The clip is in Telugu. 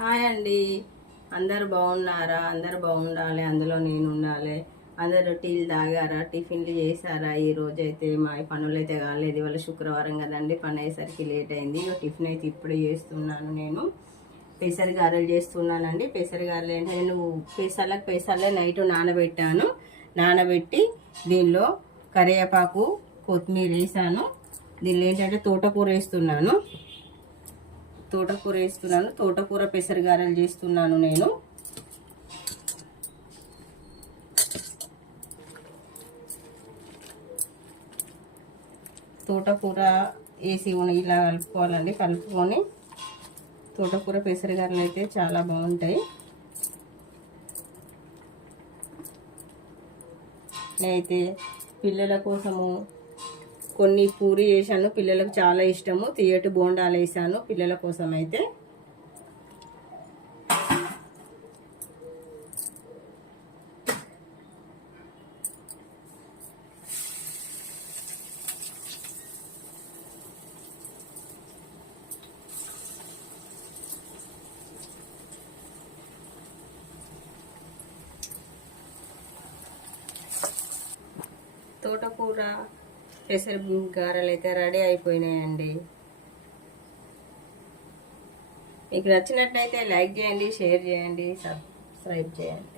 హాయ్ అండి. అందరు బాగున్నారా? అందరు బాగుండాలి, అందులో నేను ఉండాలి. అందరు టీలు తాగారా, టిఫిన్లు చేశారా? ఈ రోజు అయితే మా పనులు అయితే కాలేదు. ఇవాళ శుక్రవారం కదండి, పని అయ్యేసరికి లేట్ అయింది. టిఫిన్ అయితే ఇప్పుడు చేస్తున్నాను. నేను పెసర గారెలు చేస్తున్నానండి. పెసర గారెలు అంటే నేను పెసర్లే నైట్ నానబెట్టి దీనిలో కరివేపాకు, కొత్తిమీర వేసాను. దీనిలో ఏంటంటే తోటకూర వేస్తున్నాను. తోటకూర పెసర గారెలు చేస్తున్నాను నేను. తోటకూర వేసి ఇలా కలుపుకోవాలండి. కలుపుకొని తోటకూర పెసర గారెలు అయితే చాలా బాగుంటాయి. నేనైతే పిల్లల కోసము కొన్ని పూరి చేశాను. పిల్లలకు చాలా ఇష్టము. తియ్యటి బోండాలు వేసాను పిల్లల కోసం. అయితే తోటకూర పెసర గారెలు అయితే రెడీ అయిపోయినాయండి. మీకు నచ్చినట్లయితే లైక్ చేయండి, షేర్ చేయండి, సబ్స్క్రైబ్ చేయండి.